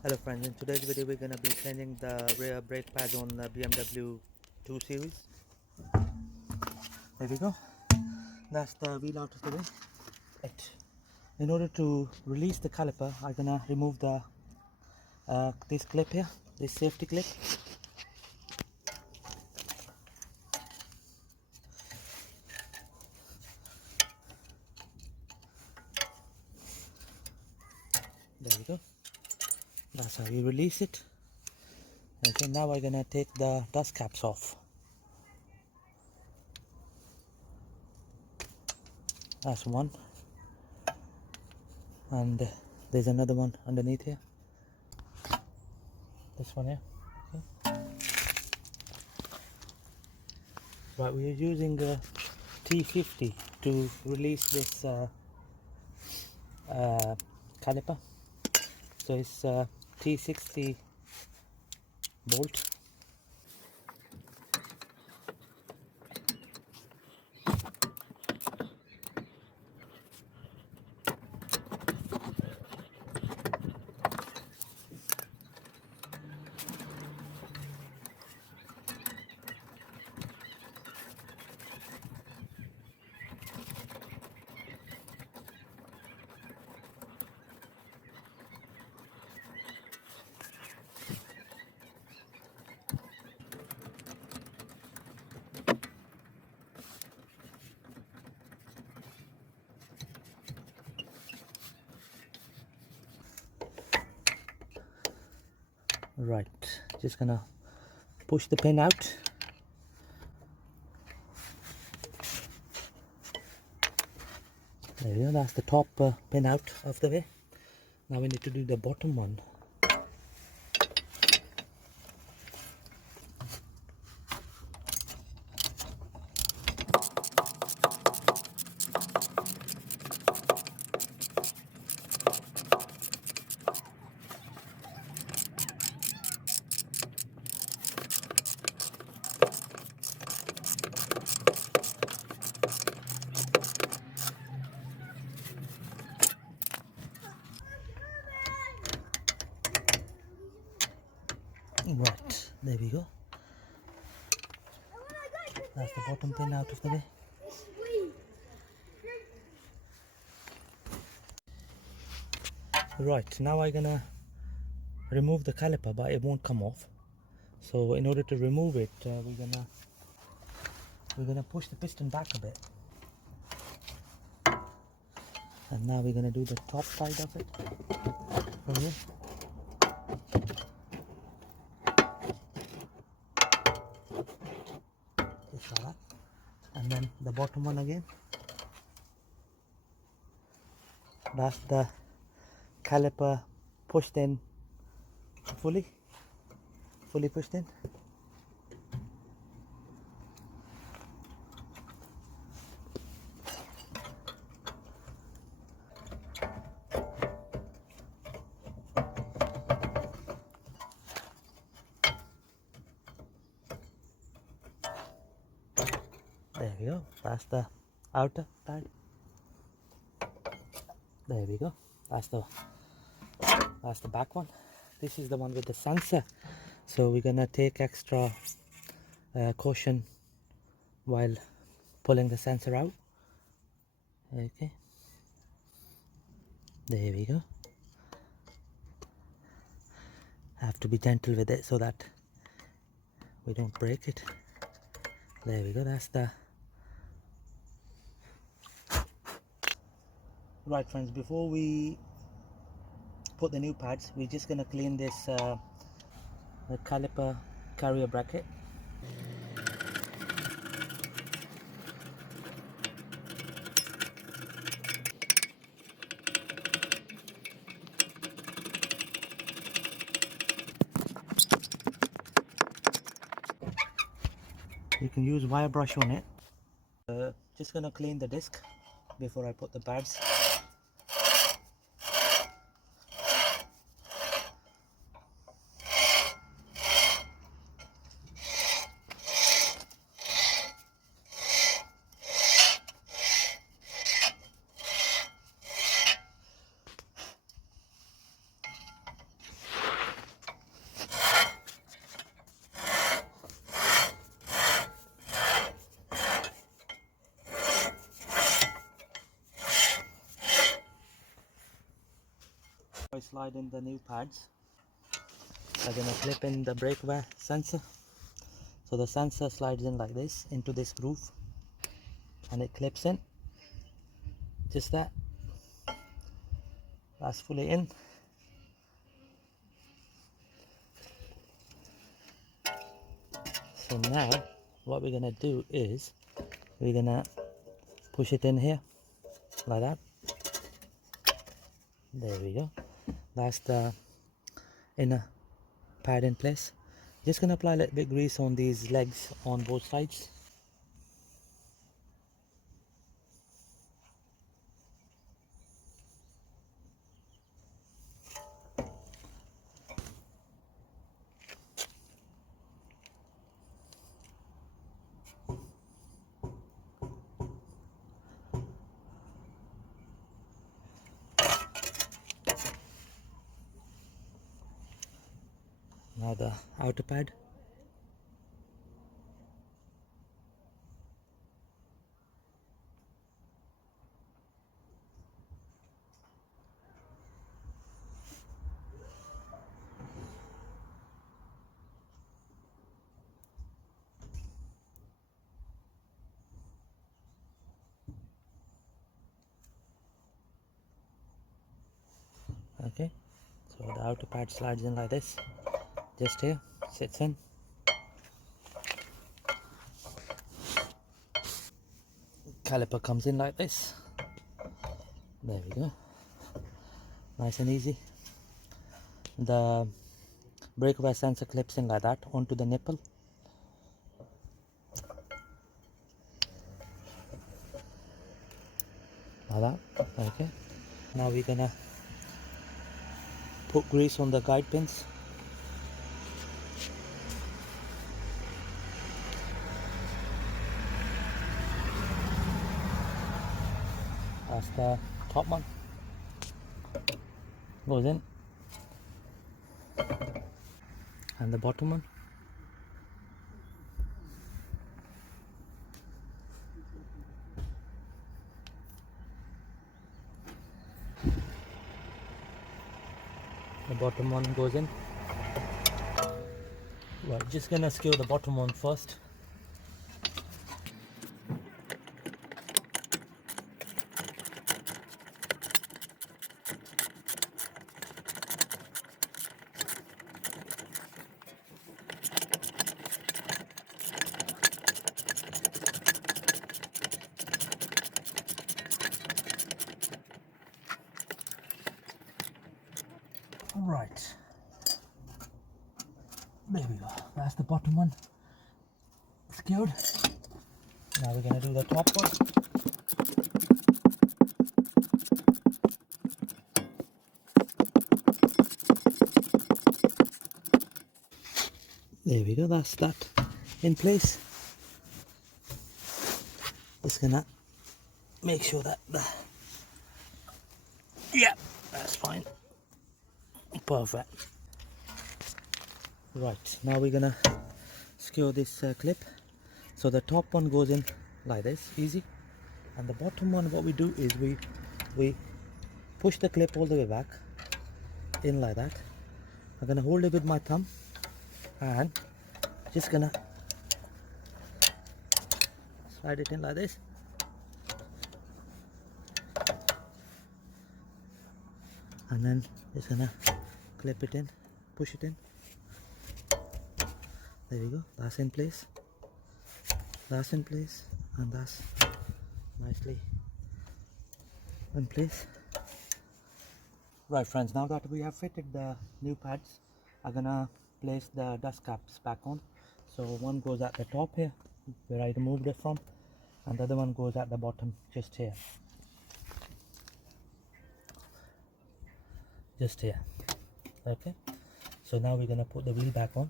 Hello friends, in today's video we're going to be changing the rear brake pads on the BMW 2 Series. There we go. That's the wheel out of the way. Right. In order to release the caliper, I'm going to remove the this clip here, this safety clip. There we go. That's how you release it. Okay, now we're going to take the dust caps off. That's one. And there's another one underneath here. This one here. Okay. Right, we are using a T50 to release this caliper. So it's T60 bolt. Right, just gonna push the pin out. There we go, that's the top pin out of the way. Now we need to do the bottom one. Right, there we go. That's the bottom pin out of the way. Right, now I'm gonna remove the caliper, but it won't come off. So in order to remove it, we're gonna push the piston back a bit. And now we're gonna do the top side of it from here. Just like that. And then the bottom one again. That's the caliper pushed in fully pushed in. There we go, that's the outer side. There we go, that's the back one. This is the one with the sensor, so we're gonna take extra caution while pulling the sensor out. Okay, there we go. Have to be gentle with it so that we don't break it. There we go, that's the right. Friends, before we put the new pads, we're just gonna clean this the caliper carrier bracket. You can use wire brush on it. Just gonna clean the disc before I put the pads. slide in the new pads. I'm gonna clip in the brake sensor. So the sensor slides in like this into this groove and it clips in. Just that. That's fully in. So now what we're gonna do is we're gonna push it in here like that. There we go. That's the inner pad in place. Just gonna apply a little bit grease on these legs on both sides. Now the outer pad. Okay, so the outer pad slides in like this. Just here, sits in. Caliper comes in like this. There we go. Nice and easy. The breakaway sensor clips in like that onto the nipple. Like that. Okay. Now we're gonna put grease on the guide pins. That's the top one. Goes in. And the bottom one. The bottom one goes in. Right, just gonna skew the bottom one first. Right, there we go. That's the bottom one skewed. Now we're gonna do the top one. There we go. That's that in place. Just gonna make sure that yeah, that's fine. Perfect. Right, now we're gonna skew this clip. So the top one goes in like this, easy, and the bottom one, what we do is we push the clip all the way back in like that. I'm gonna hold it with my thumb and just gonna slide it in like this. And then just gonna clip it in, push it in. There we go, that's in place. That's in place, and that's nicely in place. Right friends, now that we have fitted the new pads, I'm gonna place the dust caps back on. So one goes at the top here, where I removed it from, and the other one goes at the bottom, just here. Just here. Okay, so now we're gonna put the wheel back on.